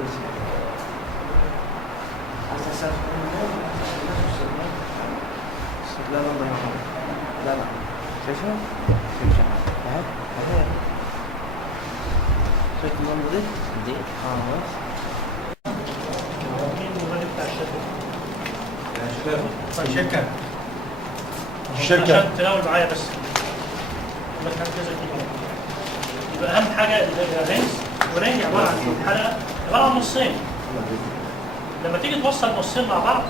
لا لا لا لا شايفها؟ شايفها اهي اهي شايف المنظر دي؟ بس مين الراجل بتاع الشركة؟ الشركة عشان تناول معايا بس يبقى اهم حاجه الرينج والرينج عباره عن حلقه عباره عن نصين. لما تيجي توصل نصين مع بعض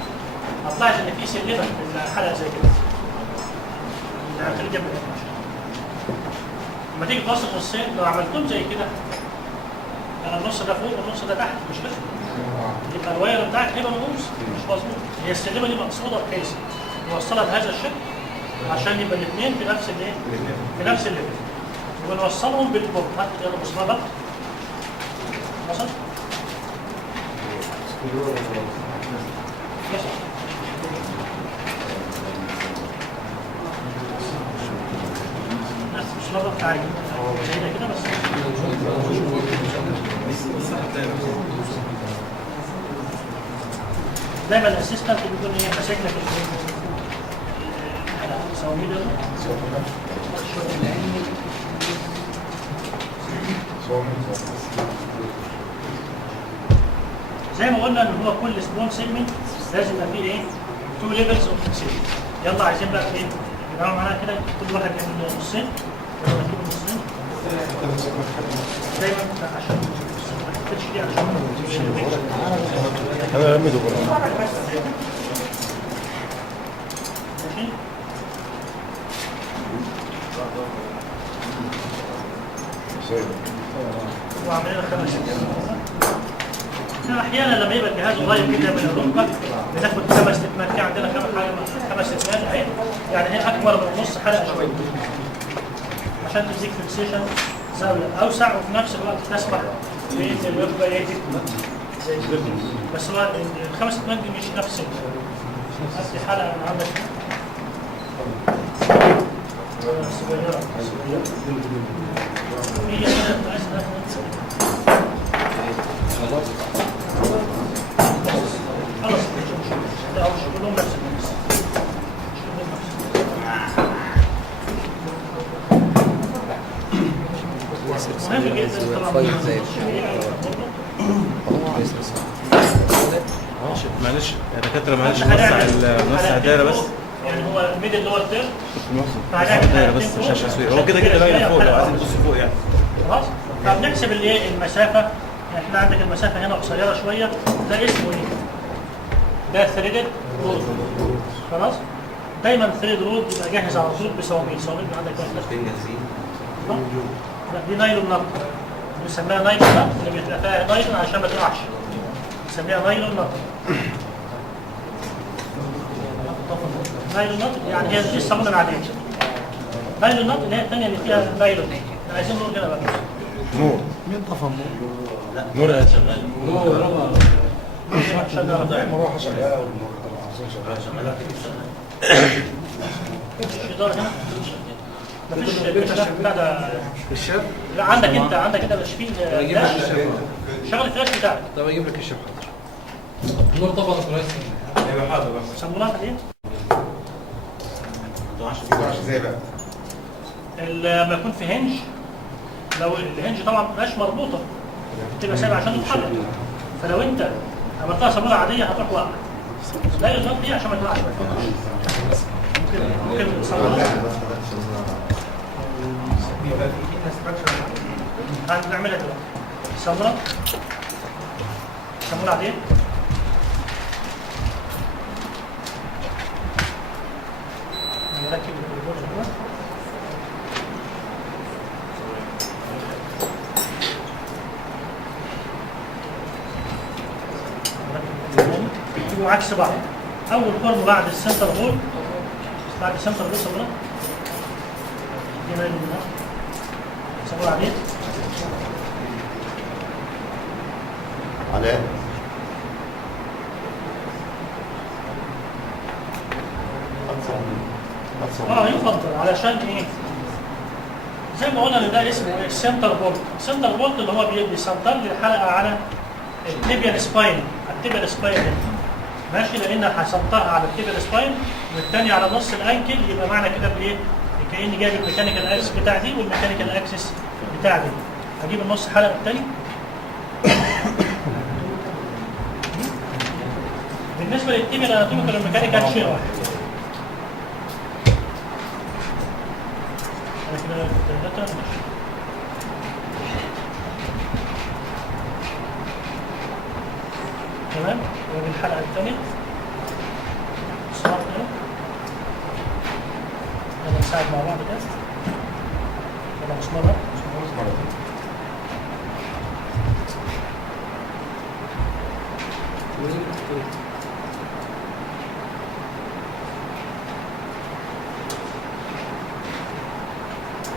هتلاحظ ان في سلمه في الحلقه زي كده. لما تيجي توصل نصين لو عملتهم زي كده النص ده فوق والنص ده تحت مش كده؟ يبقى الواير بتاعك هيبقى مهووس مش مظبوط. هي السلمه دي مقصوده بحيث نوصلها بهذا الشكل عشان يبقى الاثنين في نفس الايه؟ في نفس الليفل. ونوصلهم بالبورد. هات يلا بص لها وصل؟ مش لغة عادي زي كده بس دايما الاسيستنت بيكون ايه ماسك لك صواميل زي ما قلنا ان هو كل سبون سيجمنت لازم يبقى فيه ايه؟ 2 ليفلز اوف فيكسيشن. يلا عايزين بقى ايه؟ نعمل معانا كده كل واحد يعمل نصين. يلا نجيب نصين. دايما عشان ما تحطش دي عشان انا رميته برضه. ماشي؟ وعملنا 5 احيانا لما يبقى الجهاز قريب جدا من الركبه بناخد 5 ستمات. في عندنا كام حاجه 5 ستمات اهي يعني هي اكبر من نص حلقه شويه عشان تديك فيكسيشن زاويه اوسع وفي نفس الوقت تسمح بان الركبه ايه زي كده. بس هو ال5 ستمات دي مش نفس حلقه من عندك صغيره هي خلاص كلهم نفس النفس. مهم جدا طبعا معلش يا دكاتره معلش نوسع الدايره بس. يعني هو الميدل اللي هو التير نوسع الدايره بس مش عشان تسويق. هو كده باين فوق لو عايزين نبص فوق يعني. خلاص فبنحسب الايه المسافه. احنا عندك المسافه هنا قصيره شويه ده اسمه ايه؟ ده ثريدد رود. خلاص دايما ثريد رود يبقى جاهز على طول بصواميل. صواميل عندك لا دي نايلون نط بنسميها نايلون نط اللي بيبقى فيها نايلون عشان ما تقعش بنسميها نايلون نط. نايلون نط يعني هي دي الصابونه العاديه. نايلون نط اللي هي الثانيه اللي فيها نايلون. عايزين نقول كده بقى نور. مين طفى النور؟ لا نور يا شغال. نور شغال. مروحه شغاله والنور شغال. الشجار هنا مفيش بتاع ده الشاب. لا عندك انت مش فيه شغل الفلاش بتاعك. طب اجيب لك الشاب حاضر. النور طفى كويس. ايوه حاضر بس. صمولات ايه؟ ازاي بقى؟ لما يكون في هنج لو الهنج طبعا ما بتبقاش مربوطه بتبقى سايبه عشان تتحرك. فلو انت عملتها صاموله عاديه هتروح واقعه. لا النط دي عشان ما تقعش. ممكن صاموله هنعملها دلوقتي. صاموله عاديه نركب الكيبورد هنا. يبقوا عكس بعض. اول فورم بعد السنتر بول بعد السنتر بول صبرا جمال منها صبرا عليه علاء يفضل علشان ايه؟ زي ما قلنا ان ده اسمه السنتر بولت. السنتر بولت اللي هو بيسنتر لي الحلقه على التيبيال سباين، التيبيال سباين ماشي، لان حصلتها على التيبيال سباين والثانيه على نص الانكل، يبقى معنى كده بايه؟ كاني جايب الميكانيكال اكسس بتاع دي والميكانيكال اكسس بتاع دي. اجيب النص حلقه الثاني. بالنسبه للتيبيال اناتوميكال والميكانيكال شيء واحد. انا كده تمام. ودي الحلقه الثانيه صار كده. يلا نساعد مع بعض كده. يلا مسمار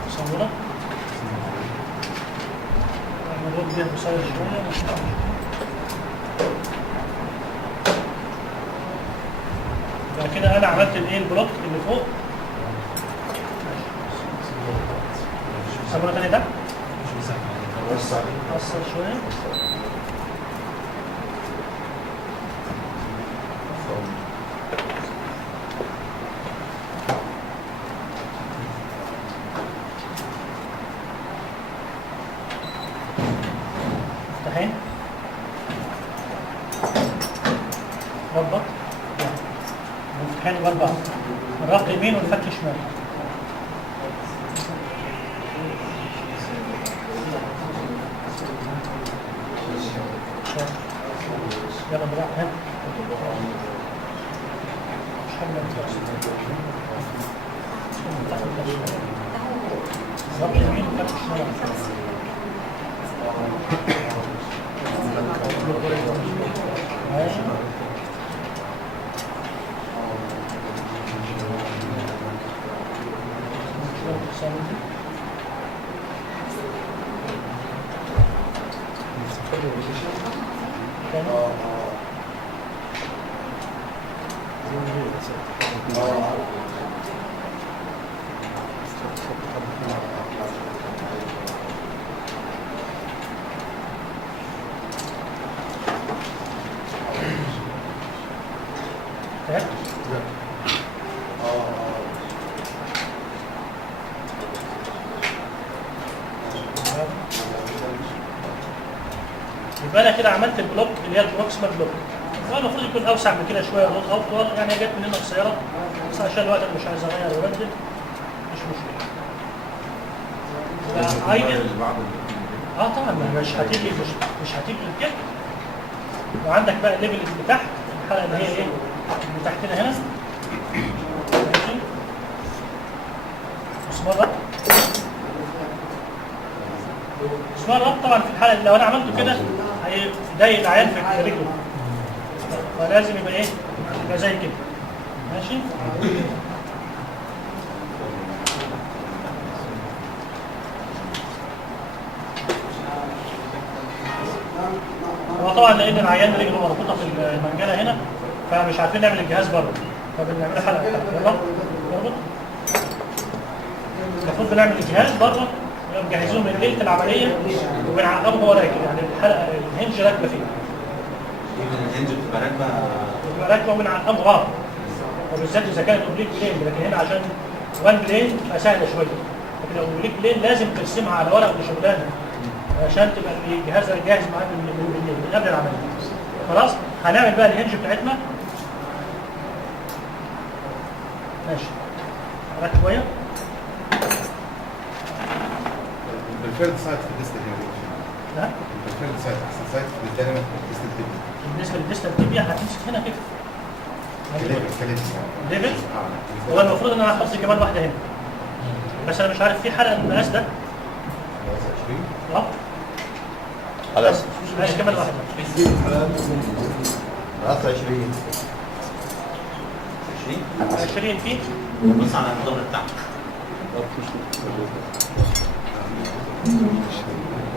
صورة نرد بيها قصير شوية مش بعد كده انا عملت الايه البلوك اللي فوق. صورة تانية ده قصر شوية مفتاحين ربط مفتاحين واربعة الربط يمين والفك شمال. يلا بالراحة هنا مش حاجة ربط يمين والفك شمال. يبقى انا كده عملت البلوك اللي هي البروكسيمال بلوك. هو المفروض يكون اوسع من كده شويه او اطول، يعني جت من هنا قصيره بس عشان الوقت انا مش عايز اغير وابدل مش مشكله. ايدل طبعا مش هتيجي كده. وعندك بقى الليفل اللي تحت الحلقه اللي هي ايه اللي تحتنا هنا ماشي. مسمار طبعا في الحاله لو انا عملته كده هيضايق العيان في رجله، فلازم يبقى ايه يبقى زي كده ماشي. هو طبعا لان العيان رجله مربوطه في المنجله هنا فمش عارفين نعمل الجهاز بره، فبنعمل حلقه يلا نربط. المفروض بنعمل الجهاز بره مجهزينه من ليله العمليه وبنعقمه وهو راكب، يعني الحلقه الهنج راكبه فيه. الهنج بتبقى راكبه وبنعقمه وبالذات اذا كانت اوبليك بلين، لكن هنا عشان وان بلين فسهله شويه، لكن لو اوبليك بلين لازم ترسمها على ورق وشغلانه عشان تبقى الجهاز جاهز معاك من قبل العمليه. خلاص هنعمل بقى الهنج بتاعتنا ماشي. راكب شويه الفيرد سايت في الديستال يعني. لا الفيرد سايت احسن سايت في الديناميك في الديستال تيبيا. بالنسبه للديستال تيبيا هتمسك هنا كده ليفل. هو المفروض ان انا احط كمان واحده هنا بس انا مش عارف في حلقه من المقاس ده 20 خلاص ماشي كمان واحده مقاس 20 فيه بص على الضغط بتاعك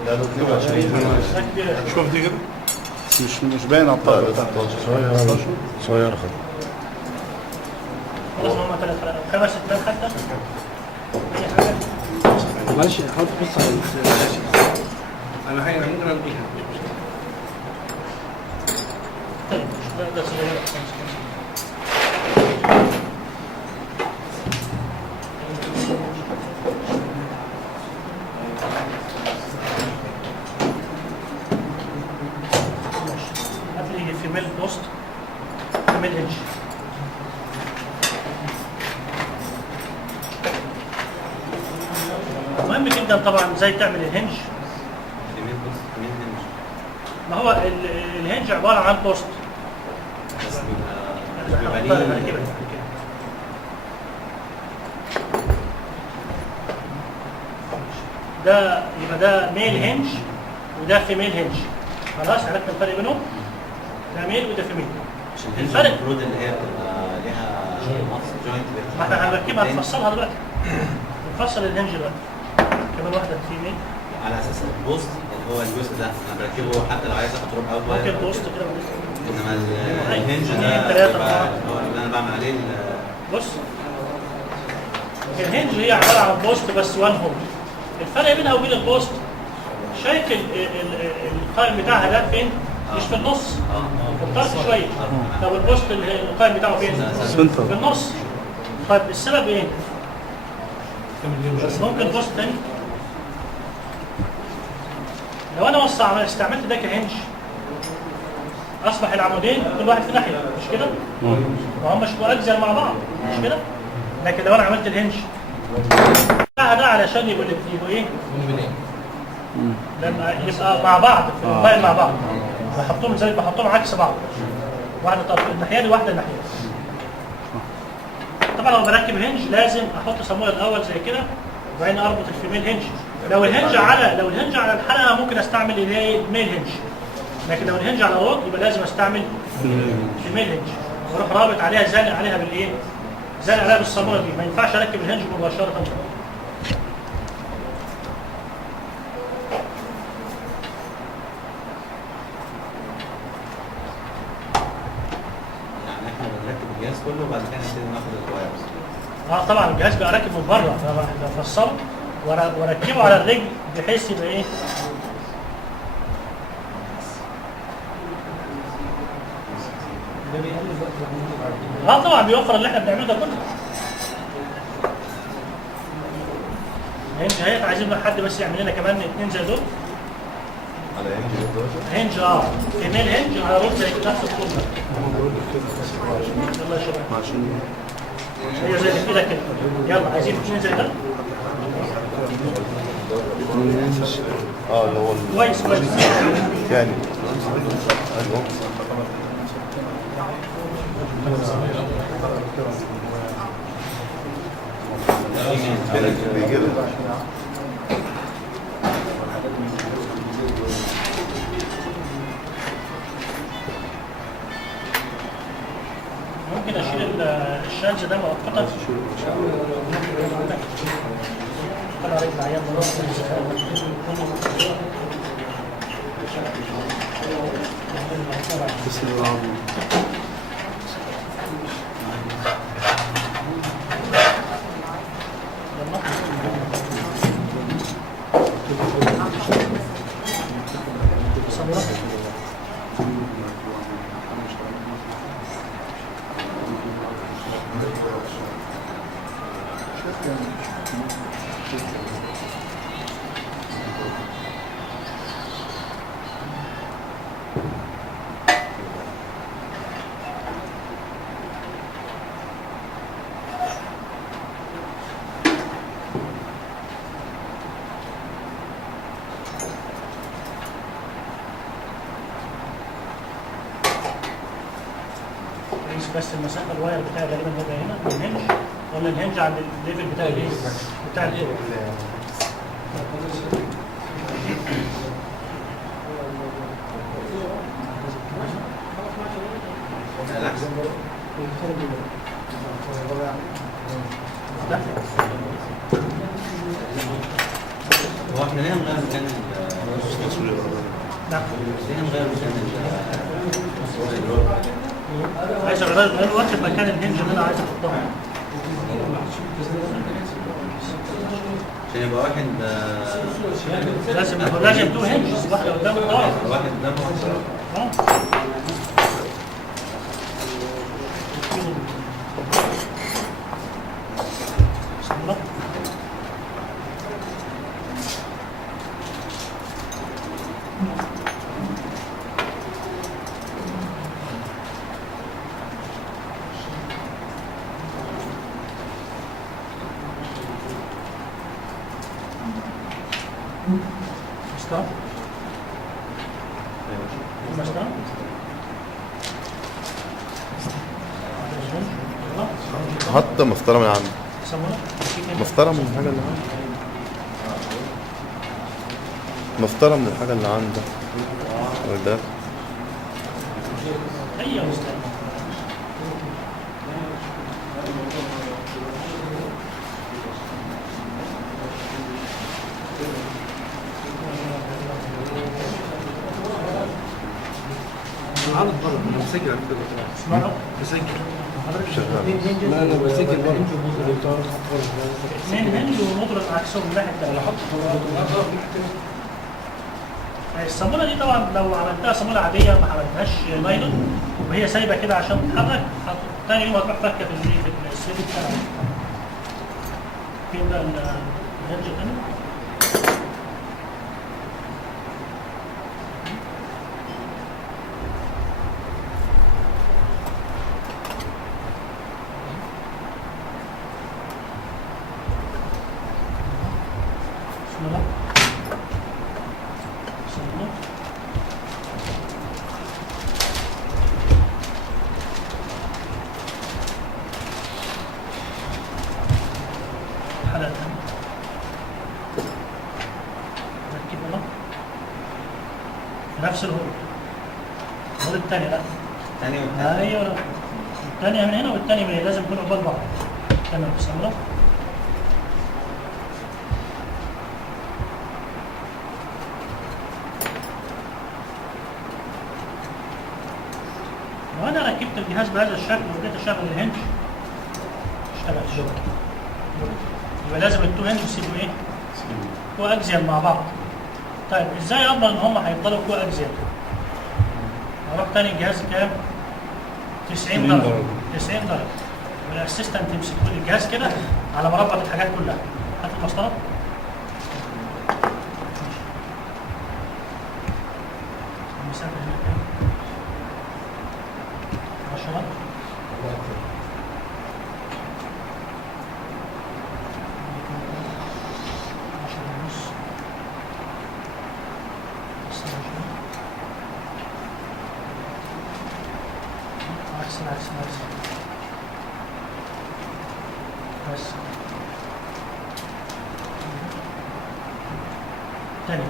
لا 22 شوف دي كده مش باين على الطاقه صغيره خالص. خلاص هم 3 حلقات 5 6 حتى اي حاجه. معلش حاول تبص على الشاشه. انا ممكن الغيها لا ده صغير. هات لي فيميل بوست، فيميل هنج. مهم جدا طبعا ازاي تعمل الهنج. ما هو الهنج عباره عن بوست. ده يبقى ده ميل هنج وده فيميل هنج. خلاص عرفنا الفرق بينهم؟ ده ميل وده فيميل. الفرق المفروض ان هي بتبقى ليها جوينت. ما احنا هنركبها هنفصلها دلوقتي. نفصل الهنج دلوقتي. كمان واحده فيميل. على اساس البوست اللي هو الجزء ده انا بركبه حتى لو عايز اخد دروب اوت ممكن بوست كده. انما الهنج ده هو اللي انا بعمل عليه بص الهنج هي عباره عن بوست بس وان هول. الفرق بينها وبين البوست شايف القائم بتاعها ده فين؟ مش في النص، في الطرف شويه. طب البوست القائم بتاعه فين؟ في النص. طيب السبب ايه؟ بس ممكن بوست تاني. لو انا استعملت ده كهنج اصبح العمودين كل واحد في ناحيه، مش كده؟ وهم مش مؤجزل مع بعض، مش كده؟ لكن لو انا عملت الهنج ده علشان يبقوا ايه؟ لما يبقى مع بعض في الموبايل مع بعض بحطهم زي بحطهم عكس بعض، واحده طرف الناحيه دي واحده الناحيه. طبعا لو بركب هنج لازم احط صاموله الاول زي كده وبعدين اربط الفيميل هنج. لو الهنج على الحلقه ممكن استعمل اللي هي ميل هنج، لكن لو الهنج على رود يبقى لازم استعمل فيميل هنج واروح رابط عليها زانق عليها بالايه؟ زانق عليها بالصاموله دي. ما ينفعش اركب الهنج مباشره. كله وبعد كده نبتدي ناخد الوايرز. طبعا الجهاز بقى راكب من بره، بفصله واركبه على الرجل بحيث يبقى ايه؟ طبعا بيوفر اللي احنا بنعمله ده كله. هنج عايزين حد بس يعمل لنا كمان 2 زي دول. على هنج فيميل هنج على رول زي نفس الطول ده. يلا يا شباب هي زي كده كده. يلا عايزين 2 زي ده. اللي هو كويس يعني ممكن اشيل الشانز ده مؤقتا. طلع رجل عيان بسم الله الرحمن بس المسافه الواير بتاعي غالبا هيبقى هنا من الهنج، ولا الهنج عند الليفل بتاع الايه؟ بتاع الفوق. هو احنا ليه نغير مكان نعم. ليه نغير مكان عايز اغير واخد مكان الهنج اللي انا عايز احطها عشان يبقى واحد لازم تو هنجز، واحده قدام وورا. واحد قدام مسطره حتى مسطره من عندي، سمونه مسطره من الحاجه اللي عندي، مسطره من الحاجه اللي عندك وده اي يا استاذ عندك بره انا بسجل على فكره اسمعوا بسجل شغال. لا انا بسجل بره اثنين هند ونضرب عكسهم من ناحيه الثانيه. الصاموله دي طبعا لو عملتها صاموله عاديه ما عملتهاش نايلون وهي سايبه كده عشان تتحرك، ثاني يوم هتروح فكه في السليب بتاعها. فين بقى الهنج الثاني؟ بسم الله. بسم الله. الحلقة الثانية. ركب الله. نفس الهول. الهول الثاني لا. ثاني ايوه الثانية من هنا والثانية من هنا لازم يكونوا قبال بعض. تمام بسم الله. لو انا ركبت الجهاز بهذا الشكل وجيت اشغل الهنج اشتغل يبقى لازم التو هنج يسيبوا ايه؟ كو اكزيال مع بعض. طيب ازاي اضمن ان هم هيفضلوا كو اكزيال؟ اروح تاني الجهاز كام؟ 90 درجه 90 درجه والاسيستنت يمسك كل الجهاز كده على مربع الحاجات كلها. هات المسطره. المسافه هنا كام؟ 10 ونص عكس بس تاني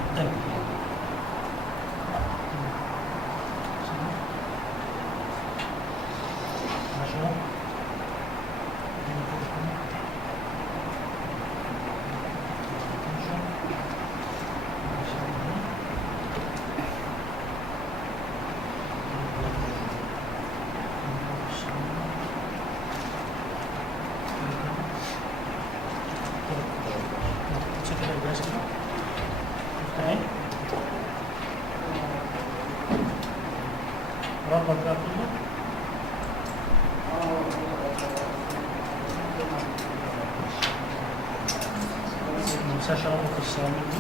ربط بقى كله. ما ننساش ربط الصواميل دي.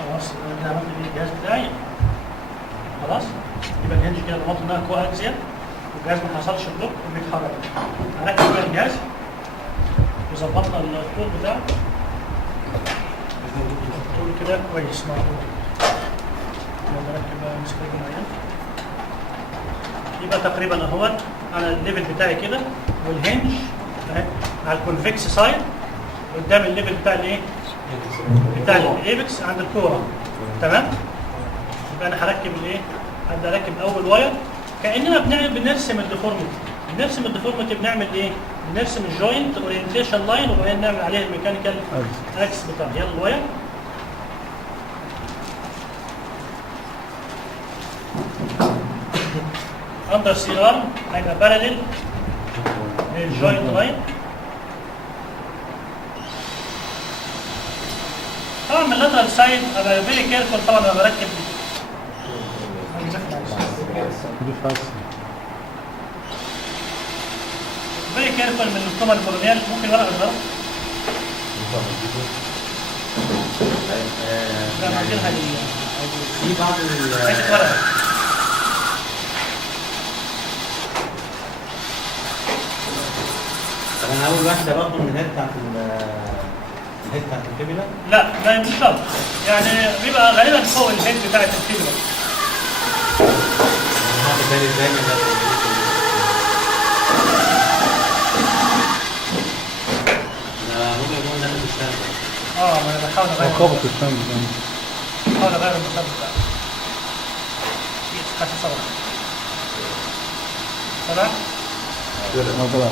خلاص انا عملت الجهاز بتاعي خلاص. يبقى الهنج كده ضغطت انها كو اكزيال والجهاز ما حصلش بلوك وبيتحرك. هنركب بقى الجهاز وظبطنا الطول بتاعه. الطول كده كويس معقول. يلا نركب بقى مسكري معين. يبقى تقريبا اهوت انا الليفل بتاعي كده والهنج اهي على الكونفكس سايد قدام الليفل بتاع الايه؟ بتاع الايبكس عند الكوره. تمام؟ يبقى انا هركب الايه؟ هبدا اركب اول واير كاننا بنرسم الديفورميتي. بنرسم الديفورميتي بنعمل ايه؟ بنرسم الجوينت اورينتيشن لاين وبعدين نعمل عليه الميكانيكال اكس بتاعه. يلا الواير اندر سي ارم هيبقى باراليل للجوينت لاين. طبعا من اللاترال سايد ابقى فيري كيرفول طبعا انا بركب فيري كيرفول من الكومه الكولونيال. ممكن ورقه صغيره لا ممكنها في بعض ورقه طب انا اول واحده برضه من الهيد بتاعت الهيد بتاعت الكبله. لا مش شرط يعني بيبقى غالبا فوق الهيد بتاعت الكبله. انا هاخد بالي ازاي من ده. ممكن يكون ده مش فاهم. ما انا بحاول اغير رقابة الفم بحاول اغير المسار بتاعه. حاسس صبر طلع ما طلع.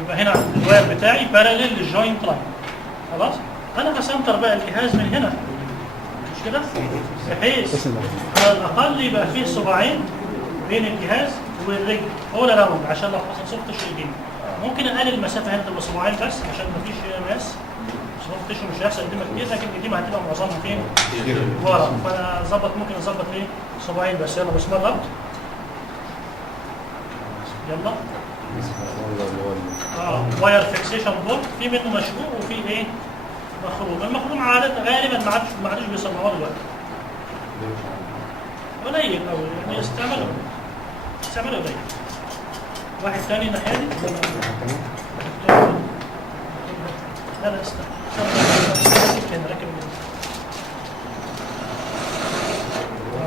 يبقى هنا الواير بتاعي باراليل للجوينت لاين. خلاص انا هسنتر بقى الجهاز من هنا مش كده بحيث على الاقل يبقى فيه صباعين بين الجهاز والرجل اول راوند عشان لو حصل سوفت تيشو يجيني. ممكن اقلل المسافه هنا تبقى صباعين بس عشان مفيش ماس. سوفت تيشو مش هيحصل قدامها كتير لكن القديمه هتبقى معظمها فين؟ ورا. فانا ممكن اظبط ايه؟ صباعين بس. يلا بسم الله ربط. يلا واير فيكسيشن بورد في منه مشبوك وفي ايه؟ مخروم. المخروم عادة غالبا ما عادش بيصنعوه دلوقتي. قليل قوي يعني استعمله قليل. واحد ثاني الناحيه دي لا استنى كان راكب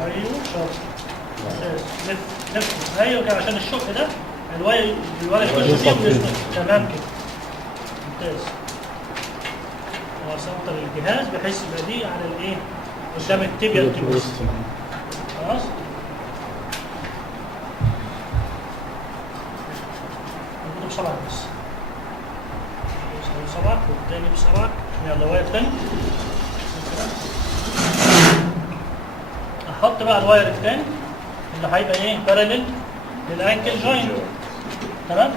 ايوه شاطر لف ايوه كده عشان الشق ده الواير يخش فيه تمام كده ممتاز. سنتر الجهاز بحيث يبقى دي على الايه قدام التيبيا التبوس. خلاص نقول بسرعه بس بسرعه والتاني بسرعه. يلا واير تاني احط بقى الواير الثاني اللي هيبقى ايه باراليل للانكل جوينت. تمام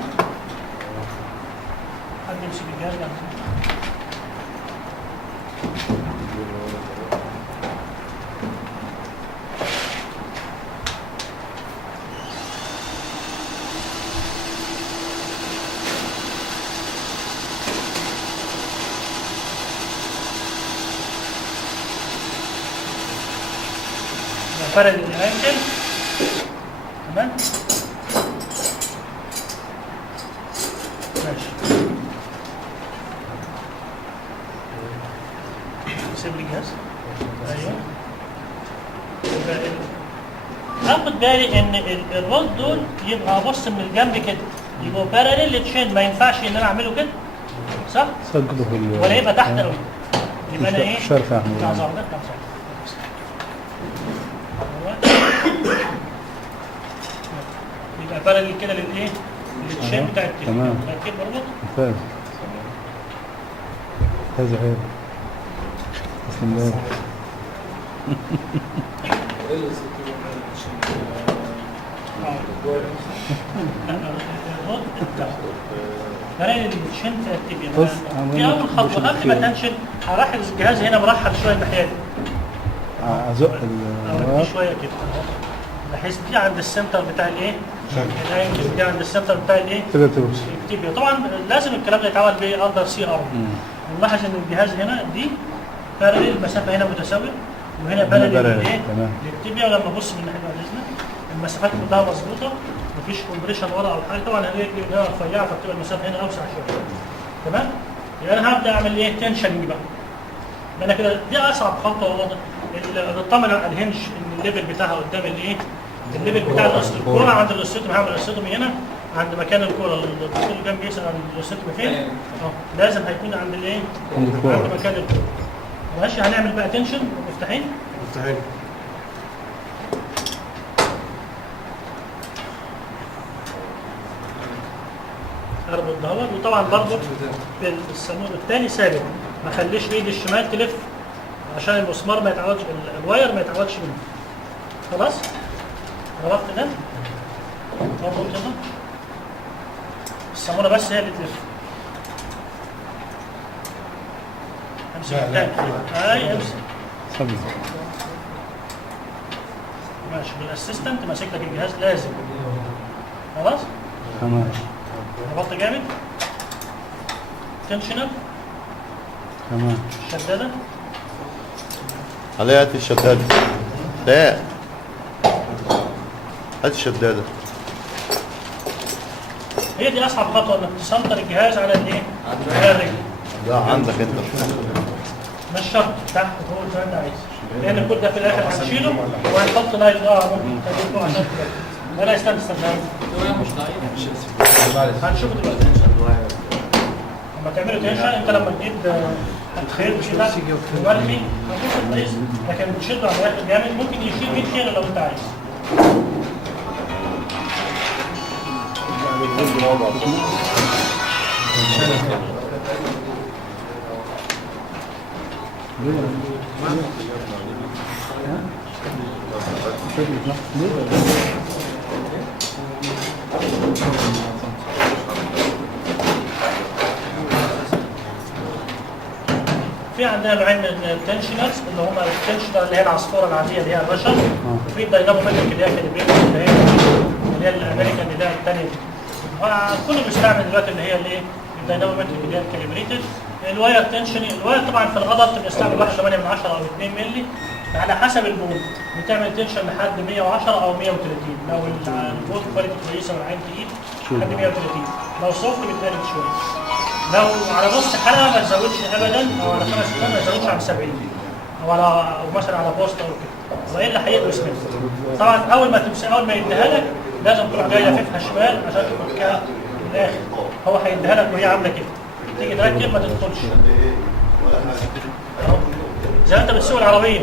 حد يمسك الجهاز ده باراليل للانكل. تمام ماشي. سيب لي الجهاز. ايوه اخد بالي ان الرول دول يبقى ابص من الجنب كده يبقوا باراليل للتشين. ما ينفعش ان انا اعمله كده صح؟ ولا يبقى تحت قوي. يبقى انا ايه؟ شرف يا احمد. يبقى باراليل كده للايه؟ للتشين بتاع التيب. تمام كده بربط. ممتاز. هذا عيب. بسم الله. باراليل للتشين بتاع التيب. دي اول خطوه قبل ما تنشن هلاحظ الجهاز هنا مرحل شويه الناحيه دي. ازق شويه كده بحيث دي عند السنتر بتاع الايه؟ دي عند السنتر بتاع الايه؟ التيبيا. طبعا لازم الكلام ده يتعمل باندر سي ار. نلاحظ ان الجهاز هنا دي باراليل المسافه هنا متساويه وهنا باراليل للايه؟ للتيبيا. ولما ابص من ناحيه الاذن المسافات كلها مظبوطه مفيش كومبريشن ولا او حاجه. طبعا هي رفيعه فبتبقى المسافه هنا اوسع شويه. تمام؟ يعني انا هبدا اعمل ايه؟ تنشننج بقى. انا كده دي اصعب خطوه والله. بطمن على الهنج ان الليفل بتاعها قدام الايه؟ الليفل بتاع الكوره عند الاستوتومي. هعمل الاستوتومي هنا عند مكان الكوره. الدكتور اللي جنبي يسال عن الاستوتومي فين؟ لازم هيكون عند الايه؟ عند مكان الكوره. ماشي. هنعمل بقى تنشن مفتاحين. مستحيل. اربط دهوت. وطبعا برضه الصامول الثاني ثابت، ما اخليش ايدي الشمال تلف عشان المسمار ما يتعوجش، الواير ما يتعوجش منه. خلاص؟ ربطت ده؟ برضه كده. الصامولة بس هي اللي تلف. امسك الثاني. امسك. ماشي. بالاسيستنت ماسك لك الجهاز لازم. خلاص؟ تمام. ربطت جامد. تنشنر. تمام. شدادة. عليها هات الشدادة. لا هات الشدادة. هي دي اصعب خطوه، انك تسنطر الجهاز على الايه؟ على الرجل. لا عندك انت. مش شرط تحت فوق زي ما انت عايز، لان كل ده في الاخر هنشيله وهنحط لايت ممكن تجيبه عشان كده. لا استنى هنشوفه دلوقتي. لما تعملوا تنشن انت لما تجيب خيط كده تولي هتشوف كويس، لكن تشده على الاخر جامد ممكن يشيل 100 كيلو لو انت عايز. في عندنا نوعين من التنشنرز اللي هم التنشنر اللي هي العصفوره العاديه اللي هي البشر، وفي الداينامومتريك اللي هي كاليبريتد اللي هي الامريكان اللي هي الثانيه دي. كله بيستعمل دلوقتي اللي هي الايه؟ الداينامومتريك اللي هي الكاليبريتد. الواير تنشن، الواير طبعا في الغضب بنستعمل 1.8 او 2 مللي على حسب البول. بتعمل تنشن لحد 110 او 130 لو البول كواليتي كويسه والعين تقيل لحد 130. لو سوفت بتقلل شويه. لو على نص حلقه ما تزودش ابدا، او على 5 سنين ما تزودش عن 70، او مثلا على بوست او كده، والا هيقلص منك. طبعا اول ما يديها لك لازم تروح جاي لاففها شمال عشان تفكها من الاخر. هو هيديها لك وهي عامله كده، تيجي تركب ما تدخلش. زي انت بتسوق العربيه،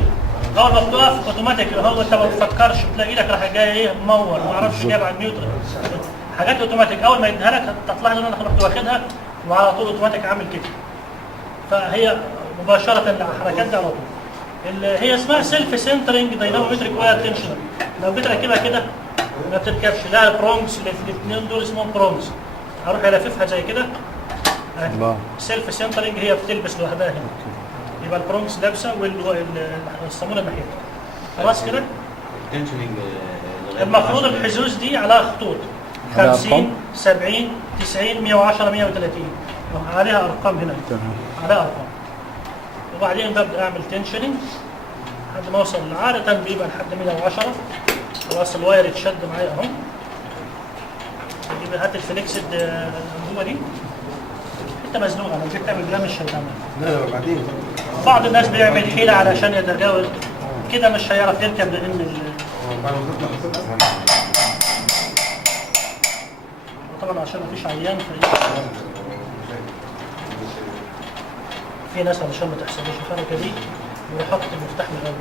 اول ما بتقف اوتوماتيك هو انت ما بتفكرش بتلاقي ايدك راح جايه ايه منور، ما اعرفش جايب على النيوترال. حاجات اوتوماتيك اول ما يديها لك هتطلع ان انا رحت واخدها وعلى طول اوتوماتيك عامل كده. فهي مباشره الحركات دي على طول. اللي هي اسمها سيلف سنترنج داينامومتريك واير تنشنر. لو جيت راكبها كده ما بتركبش، لا البرونجز اللي في الاثنين دول اسمهم برونجز. هروح الففها زي كده. سيلف سنترنج هي بتلبس لوحدها هنا. يبقى البرونجز لابسه والصاموله ناحيتها. خلاص كده؟ المفروض الحزوز دي عليها خطوط 50 70 90 110 130 عليها ارقام هنا. عليها ارقام. وبعدين ببدا اعمل تنشننج لحد ما اوصل عاده بيبقى لحد 110. خلاص الواير يتشد معايا اهو. اجيب هات الفليكسد الانبوبه دي انت مزنوقه، لو جيت تعمل جرام مش هتعمل. لا بعدين بعض الناس بيعمل حيله علشان يتجاوز كده، مش هيعرف يركب لان طبعا عشان مفيش عيان في ناس علشان ما تحصلش الحركه دي ويحط المفتاح من الاول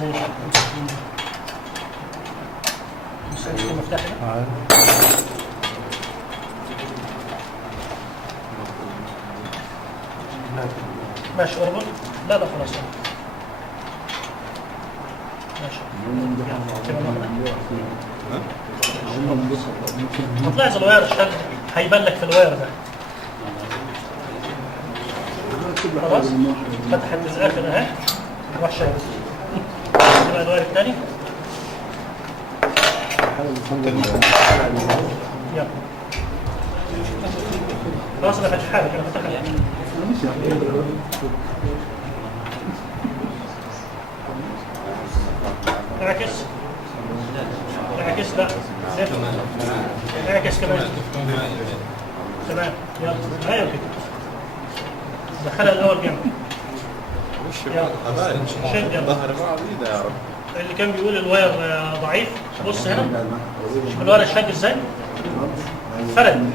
زي كده. المفتاح ده ماشي اربط. لا خلاص ماشي. هتلاحظ الواير الشد هيبان لك في الواير ده. خلاص فتحت الاخر اهي. روح شايف يبقى الواير الثاني. يلا خلاص انا فتحها لك. انا فتحها لك. اعكس اعكس. لا اعكس كمان. تمام يلا ايوه كده دخلها الاول جنب يلا شد يلا ظهر ما عبيده يا رب. اللي كان بيقول الواير ضعيف بص هنا شوف الواير شد ازاي فرد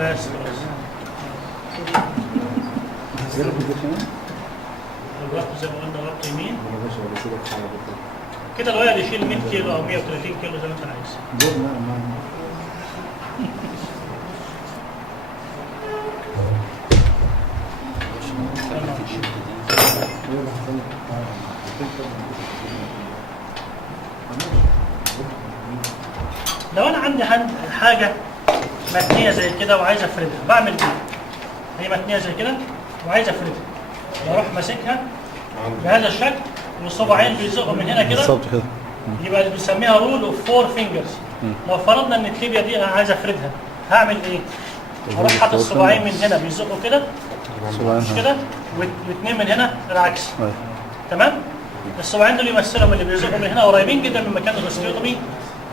بس خلاص الربط زي ما قلنا ربط يمين كده الواير يشيل 100 كيلو او 130 كيلو زي ما انت عايز لو انا عندي حاجه متنيه زي كده وعايز افردها بعمل ايه؟ هي متنيه زي كده وعايز افردها بروح ماسكها بهذا الشكل والصباعين بيزقوا من هنا كده بالظبط كده. يبقى اللي بنسميها رول اوف 4 فينجرز. لو فرضنا ان التيبيا دي انا عايز افردها هعمل ايه؟ هروح حاطط الصباعين من هنا بيزقوا كده مش كده واثنين من هنا العكس تمام؟ الصباعين دول يمثلهم اللي بيزقوا من هنا قريبين جدا من مكان الاوستيوتومي